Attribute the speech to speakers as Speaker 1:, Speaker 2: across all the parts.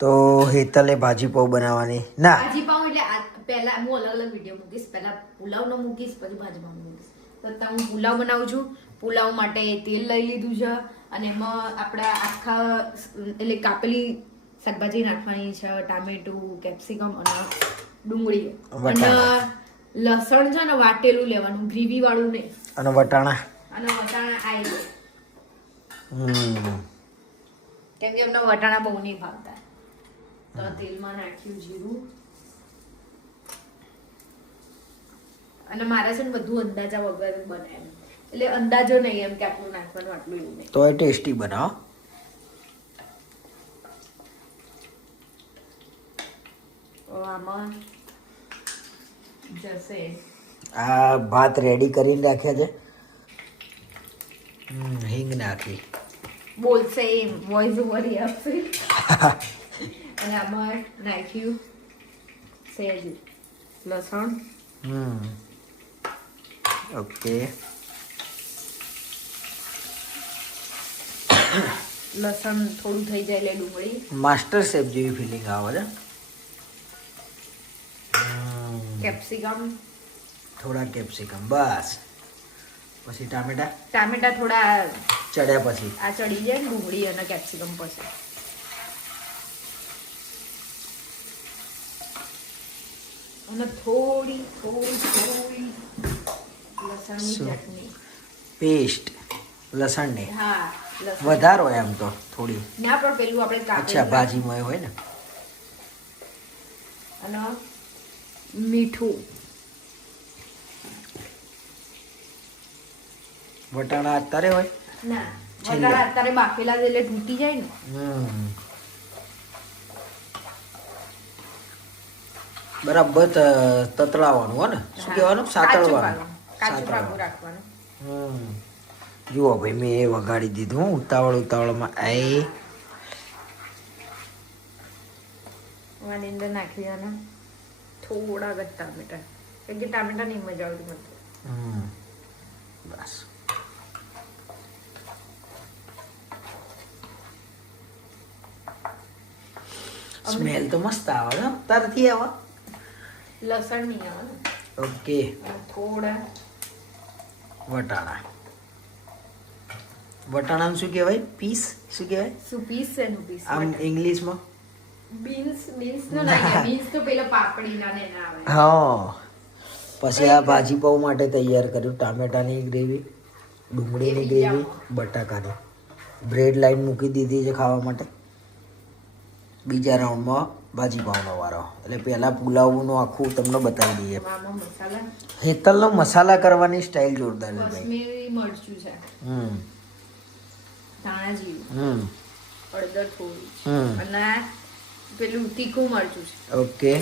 Speaker 1: તો હેતલે ભાજી પાઉં બનાવવાની. ના.
Speaker 2: ભાજી પાઉં એટલે પહેલા હું અલગ અલગ વીડિયો મૂકીશ. પહેલા પુલાવનો મૂકીશ પછી ભાજી પાઉં મૂકીશ. તો ત્યાં હું પુલાવ બનાવું છું. પુલાવ માટે તેલ લઈ લીધું છે અને એમાં આપણા આખા એટલે કાપેલી શાકભાજી નાખવાની છે ટામેટું કેપ્સિકમ અને ડુંગળી અને લસણ છે ને વાટેલું લેવાનું ગ્રેવી વાળું નહીં.
Speaker 1: અને વટાણા.
Speaker 2: અને વટાણા
Speaker 1: આવી
Speaker 2: કેમ કે એમને વટાણા બહુ નહીં ભાવતા. તો તેલમાં નાખ્યું જીરું. અને મારે છે ને બધું અંદાજા વગર બને એમ. એટલે અંદાજો નહીં એમ કે આટલું નાખવાનું આટલું એવું નહીં.
Speaker 1: તો એ ટેસ્ટી બનાવો
Speaker 2: આમાં જશે.
Speaker 1: આ ભાત રેડી કરીને રાખ્યા છે. હિંગ નાખી.
Speaker 2: બોલશે એમ વોઇસ ઓવર આપશે. અને આમાં નાખ્યું સહેજ લસણ.
Speaker 1: હમ. ઓકે.
Speaker 2: લસણ થોડું થઈ જાય એટલે ડુંગળી.
Speaker 1: માસ્ટર શેફ જેવી ફિલિંગ આવે છે.
Speaker 2: કેપ્સિકમ.
Speaker 1: થોડા કેપ્સિકમ બસ. પછી ટામેટા?
Speaker 2: ટામેટા થોડા
Speaker 1: ચડ્યા પછી.
Speaker 2: આ ચડી જાય ડુંગળી અને કેપ્સિકમ પછી. અને થોડી થોડી થોડી લસણની ચટણી.
Speaker 1: પેસ્ટ લસણની?
Speaker 2: હા
Speaker 1: વધારો એમ તો થોડી.
Speaker 2: ના પણ પેલું આપણે
Speaker 1: અચ્છા
Speaker 2: કાપેલું
Speaker 1: ભાજીમાં હોય ને?
Speaker 2: અને મીઠું.
Speaker 1: વટાણા અત્યારે હોય?
Speaker 2: ના વટાણા અત્યારે બાફેલા એટલે તૂટી જાય ને.
Speaker 1: હમ. બરાબર તતળાવાનું હો ને? શું કહેવાનું? સાતળવાનું. સાતળવાનું. હમ. જુઓ ભાઈ મેં એ વગાડી દીધું ઉતાવળ ઉતાવળમાં એ
Speaker 2: આની અંદર નાખી દેવાના થોડા જ ટામેટા. કેમ કે ટામેટા નહીં મજા આવતી મને
Speaker 1: બસ. સ્મેલ તો મસ્ત આવે ને તારથી આવે?
Speaker 2: લસણ નહીં આવે.
Speaker 1: ઓકે.
Speaker 2: થોડા.
Speaker 1: વટાણા. વટાણા શું કહેવાય? પીસ શું કહેવાય?
Speaker 2: શું પીસ છે નું પીસ
Speaker 1: આમ ઇંગ્લિશમાં?
Speaker 2: બીન્સ બીન્સ નો ના બીન્સ તો પેલા પાપડીના ને એના આવે.
Speaker 1: હા. પછી આ ભાજી પાઉં માટે તૈયાર કર્યું. ટામેટાની ગ્રેવી ડુંગળીની ગ્રેવી બટાકાની. બ્રેડ લાઈન મૂકી દીધી છે ખાવા માટે. બીજા રાઉન્ડમાં ભાજી પાઉંનો વારો. એટલે પહેલા પુલાવનું આખું તમને બતાવી દઈએ. હેતલનો મસાલા કરવાની સ્ટાઇલ જોરદાર છે ભાઈ. હમ. હમ.
Speaker 2: હળદર થોડી. અને પેલું તીખું મરચું છે.
Speaker 1: ઓકે.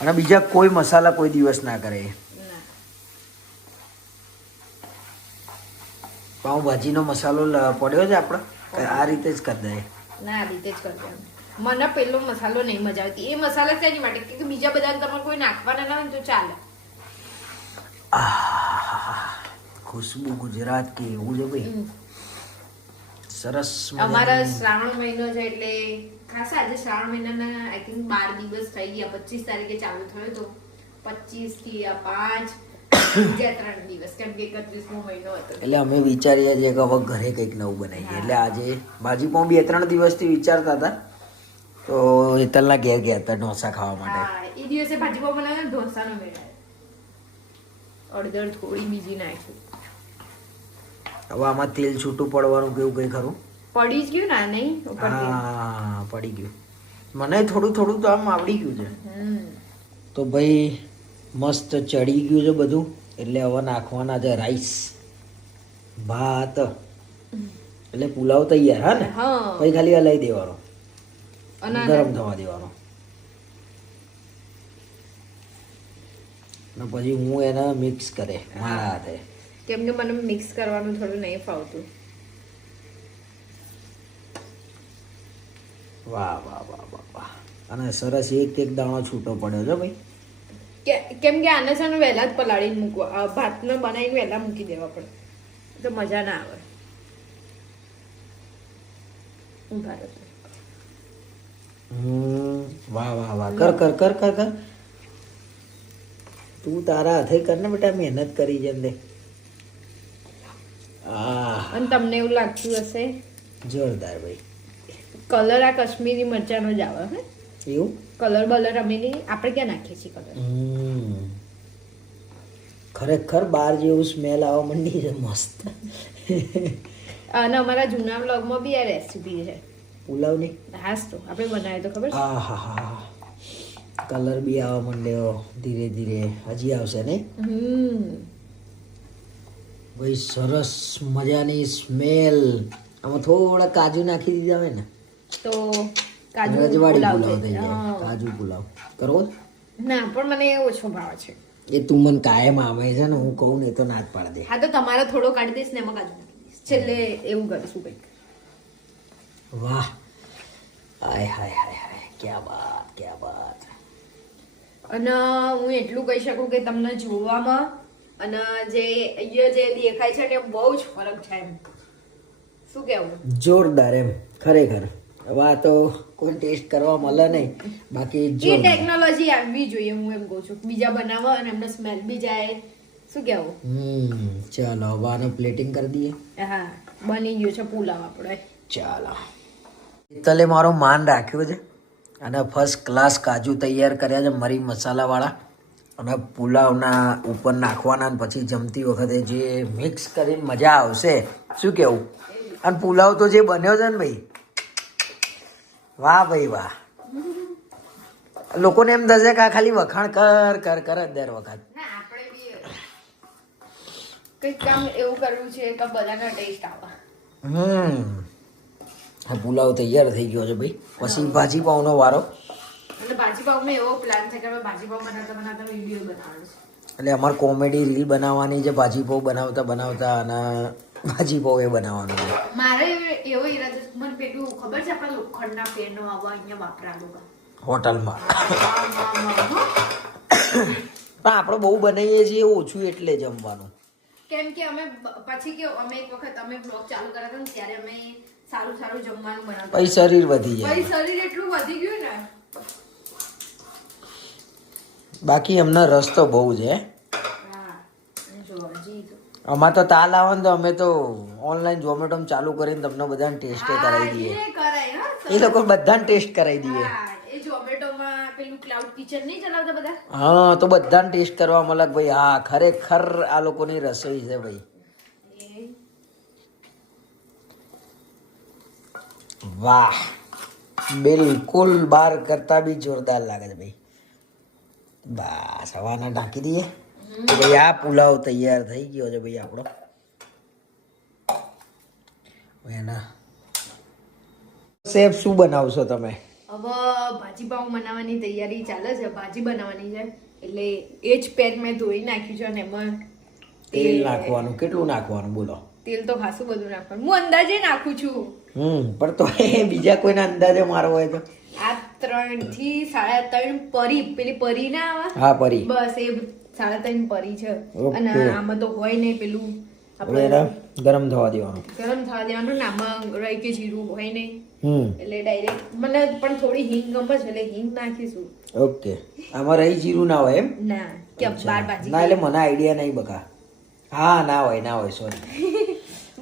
Speaker 1: અને બીજા કોઈ મસાલા કોઈ દિવસ ના કરે.
Speaker 2: પાઉં
Speaker 1: પાઉંભાજીનો મસાલો પડ્યો છે આપણે આ રીતે જ કરી દઈએ.
Speaker 2: ના આ રીતે જ કરજો મને પેલો મસાલો નહીં મજા આવતી. એ મસાલા શેની માટે કે બીજા બધા તમારે કોઈ નાખવાના ના હોય તો ચાલે.
Speaker 1: ખુશ્બુ ગુજરાત કે એવું છે ભાઈ? સરસ
Speaker 2: અમારા શ્રાવણ મહિનો છે એટલે ખાસ આજે શ્રાવણ મહિનાના આઈ થિંક બાર દિવસ થઈ ગયા. પચીસ તારીખે ચાલુ થયો તો. પચીસથી આ પાંચ બીજા ત્રણ દિવસ કેમ કે એકત્રીસ મહિનો હતો.
Speaker 1: એટલે અમે વિચારીએ છીએ કે હવે ઘરે કંઈક નવું બનાવીએ. એટલે આજે ભાજી પાઉં બે ત્રણ દિવસથી વિચારતા હતા. તો હેતલના ઘેર ગયા હતા ઢોસા ખાવા માટે.
Speaker 2: એ દિવસે ભાજી પાવ બનાવ્યો ઢોસાનો થોડી બીજી
Speaker 1: હવે આમાં તેલ છૂટું પડવાનું કેવું કંઈ ખરું?
Speaker 2: પડી જ ગયું ના નહીં?
Speaker 1: હા પડી ગયું. મને થોડું થોડું તો આમ આવડી ગયું છે. તો ભાઈ મસ્ત ચડી ગયું છે બધું. એટલે હવે નાખવાના છે રાઈસ ભાત. એટલે પુલાવ તૈયાર હા ને? પછી ખાલી હલાવી દેવાનો.
Speaker 2: અને
Speaker 1: ગરમ થવા દેવાનો. અને પછી હું એને મિક્સ કરે. મારા હાથે
Speaker 2: કેમ કે મને મિક્સ કરવાનું થોડું નહીં ફાવતું.
Speaker 1: વાહ વાહ વાહ વાહ વાહ. અને સરસ એક એક દાણો છૂટો પડ્યો છે ભાઈ.
Speaker 2: કેમ કે આને છે ને વહેલા જ પલાળીને મૂકવા આ ભાતને બનાવીને વહેલા મૂકી દેવા પડે. તો મજા ના આવે.
Speaker 1: હમ વાહ વાહ વાહ. કર કર કર કર કર. તું તારા હાથે કર ને બેટા મહેનત કરી છે દે. આ
Speaker 2: અને તમને એવું લાગતું હશે?
Speaker 1: જોરદાર ભાઈ.
Speaker 2: કલર આ કશ્મીરી મરચાનો જ આવે હે?
Speaker 1: એવું?
Speaker 2: કલર બલર અમે નહીં આપણે ક્યાં નાખીએ છીએ કલર?
Speaker 1: ખરેખર બાર જેવું સ્મેલ આવવા માંડી છે મસ્ત.
Speaker 2: અને અમારા જૂના વ્લોગમાં બી આ રેસીપી છે.
Speaker 1: પુલાવની
Speaker 2: હાસ તો આપણે બનાવીએ તો ખબર
Speaker 1: હા હા હા. કલર બી આવવા માંડ્યો ધીરે ધીરે. હજી આવશે ને? ભાઈ સરસ મજાની સ્મેલ આમાં થોડા કાજુ નાખી દીધા હોય ને?
Speaker 2: તો કાજુ પુલાવ.
Speaker 1: કાજુ પુલાવ. કરો
Speaker 2: ના પણ મને એ ઓછો ભાવે છે.
Speaker 1: એ તું મને કાયમ આવે છે ને હું કહું ને તો ના જ પાડી દે.
Speaker 2: હા તો તમારે થોડો કાઢી દઈશ ને એમાં કાજુ છેલ્લે એવું કરીશું કંઈક.
Speaker 1: વાહ. હાય હાય હાય હાય. ક્યાં વાત ક્યાં વાત
Speaker 2: અને હું એટલું કહી શકું કે તમને જોવામાં અને જે અહીંયા જે દેખાય છે ને બહુ જ ફરક છે એમ. શું કેવું
Speaker 1: જોરદાર એમ. ખરેખર. હવે આ તો કોઈ ટેસ્ટ કરવા મળે નહીં. બાકી જે
Speaker 2: ટેકનોલોજી આવવી જોઈએ હું એમ કહું છું. બીજા બનાવો અને એમને સ્મેલ બી જાય. શું કેવું?
Speaker 1: હમ ચાલો હવે આને પ્લેટિંગ કરી દઈએ.
Speaker 2: હા બની ગયું છે પુલાવ આપણે.
Speaker 1: ચાલો. તલે મારો માન રાખ્યો છે અને ફર્સ્ટ ક્લાસ કાજુ તૈયાર કર્યા છે મરી મસાલાવાળા. અને પુલાવના ઉપર નાખવાના અને પછી જમતી વખતે જે મિક્સ કરીને મજા આવશે. શું કેવું? અને પુલાવ તો જે બન્યો છે ને ભાઈ વાહ ભાઈ વાહ. લોકોને એમ થશે કે ખાલી વખાણ કર કર કર જ દર વખત.
Speaker 2: ના આપણે બી કંઈક કામ એવું કરવું છે કે બધાનો ટેસ્ટ આવે.
Speaker 1: હમ. પુલાવ તૈયાર થઈ ગયો છે ભાઈ. પછી ભાજી વારો.
Speaker 2: એટલે ભાજી પાવમાં એવો પ્લાન છે કે ભાજી પાવ બનાવતા બનાવતા વીડિયો બનાવવાનો છે.
Speaker 1: એટલે અમારે કોમેડી રીલ બનાવવાની છે ભાજી પાઉ બનાવતા બનાવતા અને ભાજી પાવ એ બનાવવાનું છે.
Speaker 2: મારે એવો ઈરાદો મને પેલું ખબર છે આપણા લોખંડના પેનો આવા અહીંયા વાપરા
Speaker 1: હોટલમાં. પણ આપણે બહુ બનાવીએ છીએ ઓછું એટલે જમવાનું.
Speaker 2: કેમ કે અમે પછી કે અમે એક વખત અમે બ્લોગ ચાલુ કર્યા હતા ને ત્યારે અમે સારું સારું જમવાનું બનાવતા
Speaker 1: પછી શરીર વધી જાય.
Speaker 2: પછી શરીર એટલું વધી ગયું ને.
Speaker 1: બાકી અમને રસ તો બહુ છે.
Speaker 2: હજી
Speaker 1: અમારે તો તાલ આવે ને તો અમે તો ઓનલાઈન ઝોમેટો ચાલુ કરીને તમને બધાને ટેસ્ટ કરાવી દઈએ
Speaker 2: એ કરાય હા
Speaker 1: એ લોકો બધાને ટેસ્ટ કરાવી દઈએ.
Speaker 2: હા, એ ઝોમેટોમાં પેલું ક્લાઉડ કિચન નહીં ચલાવતા બધા?
Speaker 1: હા તો બધાને ટેસ્ટ કરવા મળે કે ભાઈ. હા ખરેખર આ લોકોની રસોઈ છે ભાઈ.
Speaker 2: એ
Speaker 1: વાહ બિલકુલ બાર કરતા બી જોરદાર લાગે છે ભાઈ. બસ હવાના ઢાંકી દઈએ. તો ભાઈ આ પુલાવ તૈયાર થઈ ગયો છે ભાઈ આપણો. એના સેફ શું બનાવશો તમે?
Speaker 2: હવે ભાજી પાઉં બનાવવાની તૈયારી ચાલે છે ભાજી બનાવવાની છે. એટલે એ જ પેન મેં ધોઈ નાખ્યું છે અને એમાં
Speaker 1: તેલ નાખવાનું કેટલું નાખવાનું બોલો?
Speaker 2: તેલ તો ખાસું બધું નાખવાનું. હું અંદાજે નાખું છું.
Speaker 1: હમ પણ તો એ બીજા કોઈના અંદાજે મારો હોય તો.
Speaker 2: આ ત્રણથી સાડા ત્રણ પરી પેલી પરી ના આવે?
Speaker 1: હા પરી.
Speaker 2: બસ એ સાડા ત્રણ પરી છે. અને આમાં તો હોય નહીં પેલું. આપણે
Speaker 1: ગરમ થવા દેવાનું.
Speaker 2: ગરમ થવા દેવાનું ને આમાં રહી કે જીરું હોય નહીં. એટલે ડાયરેક્ટ મને પણ થોડી હિંગ ગમે છે એટલે હિંગ નાખીશું.
Speaker 1: ઓકે. આમાં રહી જીરું ના હોય એમ?
Speaker 2: ના કે બાર બાજી
Speaker 1: ના એટલે મને આઈડિયા નહીં બકા. હા ના હોય ના હોય સોરી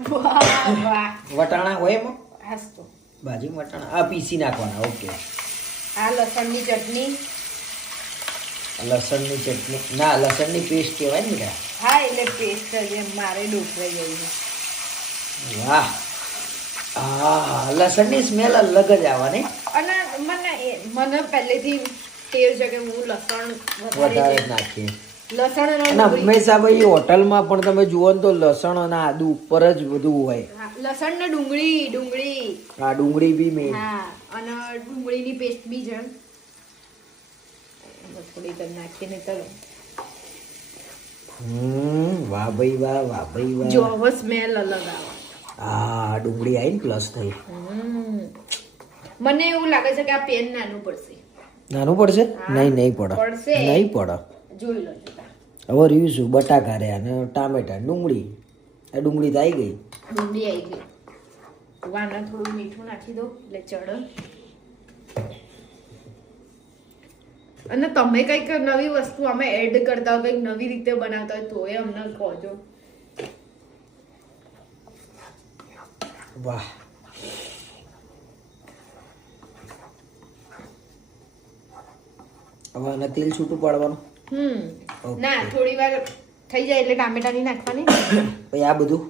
Speaker 1: વટાણા હોય એમાં?
Speaker 2: હાસ્તો.
Speaker 1: ભાજી વટાણા. આ પીસી નાખવાના ઓકે.
Speaker 2: આ લસણની ચટણી.
Speaker 1: લસણની ચટણી. ના લસણની પેસ્ટ કહેવાય ને બેટા
Speaker 2: હા એટલે પેસ્ટ જ એમ મારે ડોકરાઈ ગઈ
Speaker 1: વાહ. હા લસણની સ્મેલ અલગ જ આવવાની
Speaker 2: અને મને મને પહેલેથી ટેવ છે કે હું લસણ
Speaker 1: વધારે નાખી નાખીએ.
Speaker 2: લસણ અને
Speaker 1: હંમેશા ભાઈ હોટલમાં પણ તમે જુઓ ને તો લસણ અને આદુ ઉપર જ બધું હોય.
Speaker 2: હા, લસણ ને ડુંગળી ડુંગળી.
Speaker 1: આ ડુંગળી બી મેન
Speaker 2: હા અને ડુંગળીની પેસ્ટ બી છે. થોડી કરી નાખીને
Speaker 1: તળો. વાહ ભાઈ વાહ વાહ ભાઈ વાહ.
Speaker 2: જો હવે સ્મેલ અલગ આવે.
Speaker 1: આ ડુંગળી આવી પ્લસ થઈ.
Speaker 2: મને એવું લાગે છે કે આ પેન નાનું પડશે.
Speaker 1: નાનું પડશે? નહીં નહીં પડે.
Speaker 2: પડશે.
Speaker 1: નહીં પડે.
Speaker 2: જોઈ લો
Speaker 1: હવે રહ્યું શું બટાકા રહ્યા અને ટામેટા ડુંગળી. આ ડુંગળી તો આવી ગઈ.
Speaker 2: ડુંગળી આવી ગઈ. વાના થોડું મીઠું નાખી દો એટલે ચડ. અને તમે કંઈક નવી વસ્તુ અમે એડ કરતા હોય કંઈક નવી રીતે બનાવતા હોય તો એ અમને કહોજો
Speaker 1: વાહ. હવે આને તેલ છૂટું પાડવાનું?
Speaker 2: હમ. ના થોડી વાર થઈ જાય એટલે ટામેટા ની નાખવાની.
Speaker 1: પછી આ બધું?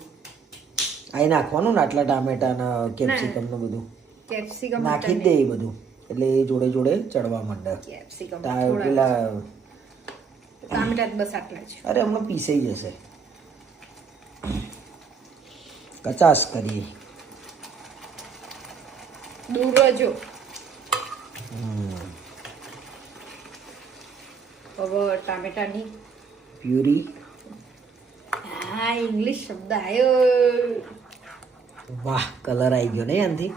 Speaker 1: આય નાખવાનું ને આટલા ટામેટા ને. કેપ્સિકમ ને બધું?
Speaker 2: કેપ્સિકમ
Speaker 1: નાખી દે એ બધું. એટલે એ જોડે જોડે ચડવા માંડે. પેલા
Speaker 2: ટામેટા બસ આટલા છે
Speaker 1: અરે હમણાં પીસાઈ જશે. કચાસ કરીએ.
Speaker 2: દૂર રહેજો. હવે ટામેટાની
Speaker 1: પ્યુરી.
Speaker 2: હા ઇંગ્લિશ શબ્દ આવ્યો
Speaker 1: વાહ કલર આવી ગયો ને આનાથી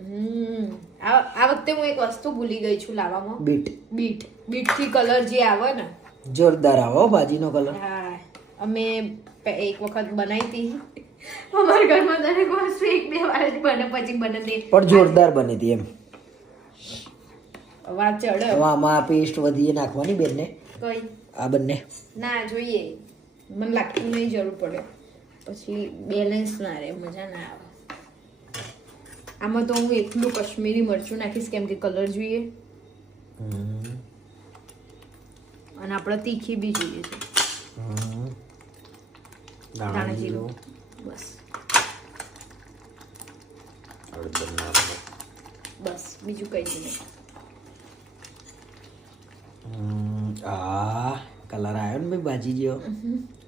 Speaker 2: હમ. આ વખતે હું એક વસ્તુ ભૂલી ગઈ છું લાવવામાં.
Speaker 1: બીટ.
Speaker 2: બીટ. બીટથી કલર જે આવે ને.
Speaker 1: જોરદાર આવો ભાજીનો કલર.
Speaker 2: હા. અમે એક વખત બનાવી હતી. અમારા ઘરમાં દરેક વસ્તુ એક બે વાર જ બને પછી બને તે.
Speaker 1: પણ જોરદાર બની હતી એમ.
Speaker 2: વાત ચડે.
Speaker 1: આમાં પેસ્ટ વધીએ નાખવાની બેનને.
Speaker 2: કઈ?
Speaker 1: આ બંને.
Speaker 2: ના જોઈએ. મને લાગતું નહીં જરૂર પડે. પછી બેલેન્સ ના રહે મજા ના આવે. આમાં તો હું એકલું કશ્મીરી મરચું નાખીશ કેમ કે કલર જોઈએ. અને આપણે તીખી બી જોઈએ છે. જીરું. બસ. બસ બીજું કઈ જ નહીં.
Speaker 1: આ કલર આવ્યો ને ભાઈ ભાજી જેવો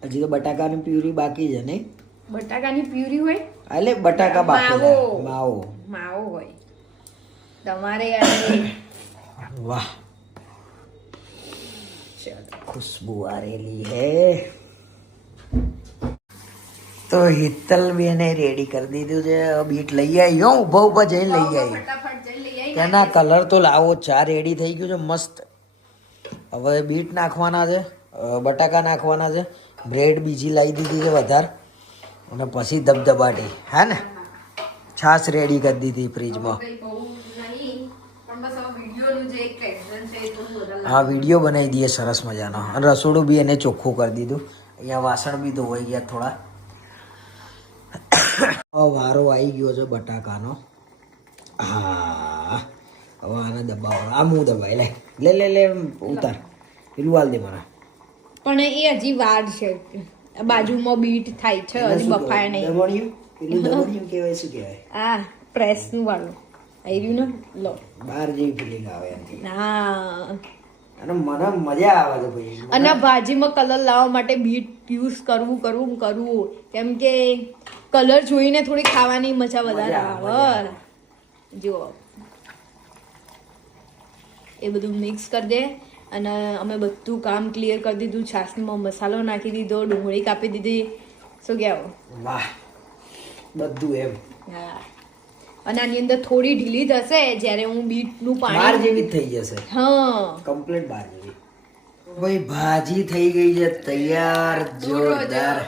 Speaker 1: હજી તો બટાકાની પ્યુરી બાકી છે નહીં?
Speaker 2: બટાકાની પ્યુરી હોય?
Speaker 1: એટલે બટાકા બાકી
Speaker 2: માવો.
Speaker 1: માવો
Speaker 2: હોય. તમારે
Speaker 1: વાહ. ખુશ્બુ આરેલી હે. તો હિતલ બેને રેડી કરી દીધું છે. બીટ લઈ આવી હો ઊભા ઊભા જઈને લઈ આવી. તેના કલર તો લાવો ચા રેડી થઈ ગયું છે મસ્ત. હવે બીટ નાખવાના છે બટાકા નાખવાના છે. બ્રેડ બીજી લાવી દીધી છે વધારે. અને પછી ધબધબાટી હા ને? છાશ રેડી કરી દીધી ફ્રીજમાં
Speaker 2: કંઈ બહુ નહીં પણ બસ હવે વિડીયોનું જે એક ટેન્શન છે એ થોડું વધારે
Speaker 1: હા વીડિયો બનાવી દઈએ સરસ મજાનો. અને રસોડું બી એને ચોખ્ખું કરી દીધું. અહીંયા વાસણ બી ધોવાઈ ગયા થોડા. હવે વારો આવી ગયો છે બટાકાનો. હા હવે આને દબાવો આ હું દબાય લે લે લે લે ઉતાર. પેલું હાલ દે મારા
Speaker 2: પણ એ હજી વાર છે. બાજુમાં બીટ થાય છે હજી બફાય નહીં.
Speaker 1: પેલું દબણિયું કહેવાય શું કહેવાય?
Speaker 2: આ પ્રેસનું વાળું. આવી રહ્યું ને? લો.
Speaker 1: બહાર જેવી ફિલિંગ આવે એમ
Speaker 2: હા.
Speaker 1: અને મને મજા આવે છે ભાઈ
Speaker 2: અને ભાજીમાં કલર લાવવા માટે બીટ યુઝ કરવું કરવું કરવું. કેમ કે કલર જોઈને થોડી ખાવાની મજા વધારે
Speaker 1: આવે
Speaker 2: જુઓ. એ બધું મિક્સ કરી દે. અને અમે બધું કામ ક્લિયર કરી દીધું છાશમાં મસાલો નાખી દીધો ડુંગળી કાપી દીધી. શું કહેવો?
Speaker 1: વાહ બધું એમ.
Speaker 2: હા. અને આની અંદર થોડી ઢીલી થશે જ્યારે હું બીટનું પાણી
Speaker 1: બાર જેવી થઈ જશે.
Speaker 2: હા.
Speaker 1: કમ્પ્લીટ બાર જેવી. ભાઈ ભાજી થઈ ગઈ છે તૈયાર જોરદાર.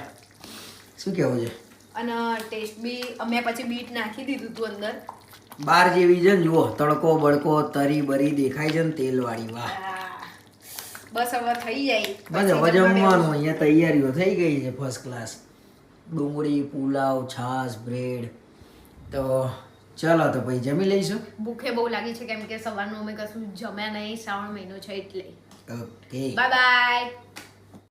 Speaker 1: શું કહેવું છે?
Speaker 2: અને ટેસ્ટ બી અમે પછી બીટ નાખી દીધું તું અંદર.
Speaker 1: બાર જેવી છે ને જુઓ તડકો બડકો તરી બરી દેખાય છે ને તેલ વાળી વાહ
Speaker 2: બસ હવે થઈ જાય.
Speaker 1: બસ હવે જમવાનું અહીંયા તૈયારીઓ થઈ ગઈ છે ફર્સ્ટ ક્લાસ ડુંગળી પુલાવ છાશ બ્રેડ તો ચાલો તો ભાઈ જમી લઈશું.
Speaker 2: ભૂખે બહુ લાગી છે કેમ કે સવારનું અમે કશું જમ્યા નહીં શ્રાવણ મહિનો છે એટલે.
Speaker 1: Okay
Speaker 2: bye bye